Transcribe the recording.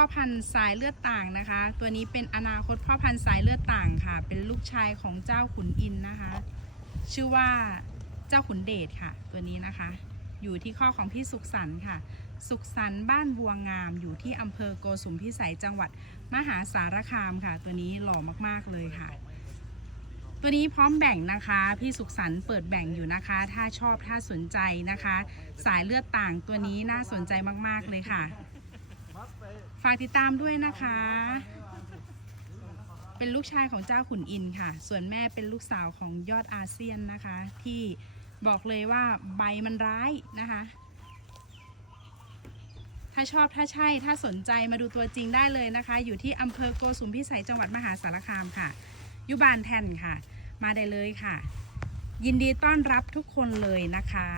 พ่อพันธุ์สายเลือดต่างนะคะ ตัวนี้เป็นอนาคตพ่อพันธุ์สายเลือดต่างค่ะ เป็นลูกชายของเจ้าขุนอินนะคะ ชื่อว่าเจ้าขุนเดชค่ะ ตัวนี้นะคะ อยู่ที่ข้อของพี่สุขสันต์ค่ะ สุขสันต์บ้านบัวงาม อยู่ที่อำเภอโกสุมพิสัยจังหวัดมหาสารคามค่ะ ตัวนี้หล่อมากๆเลยค่ะ ตัวนี้พร้อมแบ่งนะคะ พี่สุขสันต์เปิดแบ่งอยู่นะคะ ถ้าชอบถ้าสนใจนะคะ สายเลือดต่างตัวนี้น่าสนใจมากๆเลยค่ะ ฝากติดตามด้วยนะคะ เป็นลูกชายของเจ้าขุนอินค่ะ ส่วนแม่เป็นลูกสาวของยอดอาเซียนนะคะ ที่บอกเลยว่าใบมันร้ายนะคะ ถ้าชอบถ้าใช่ถ้าสนใจมาดูตัวจริงได้เลยนะคะ อยู่ที่อำเภอโกสุมพิสัยจังหวัดมหาสารคามค่ะอยุบานแทนค่ะ มาได้เลยค่ะ ยินดีต้อนรับทุกคนเลยนะคะ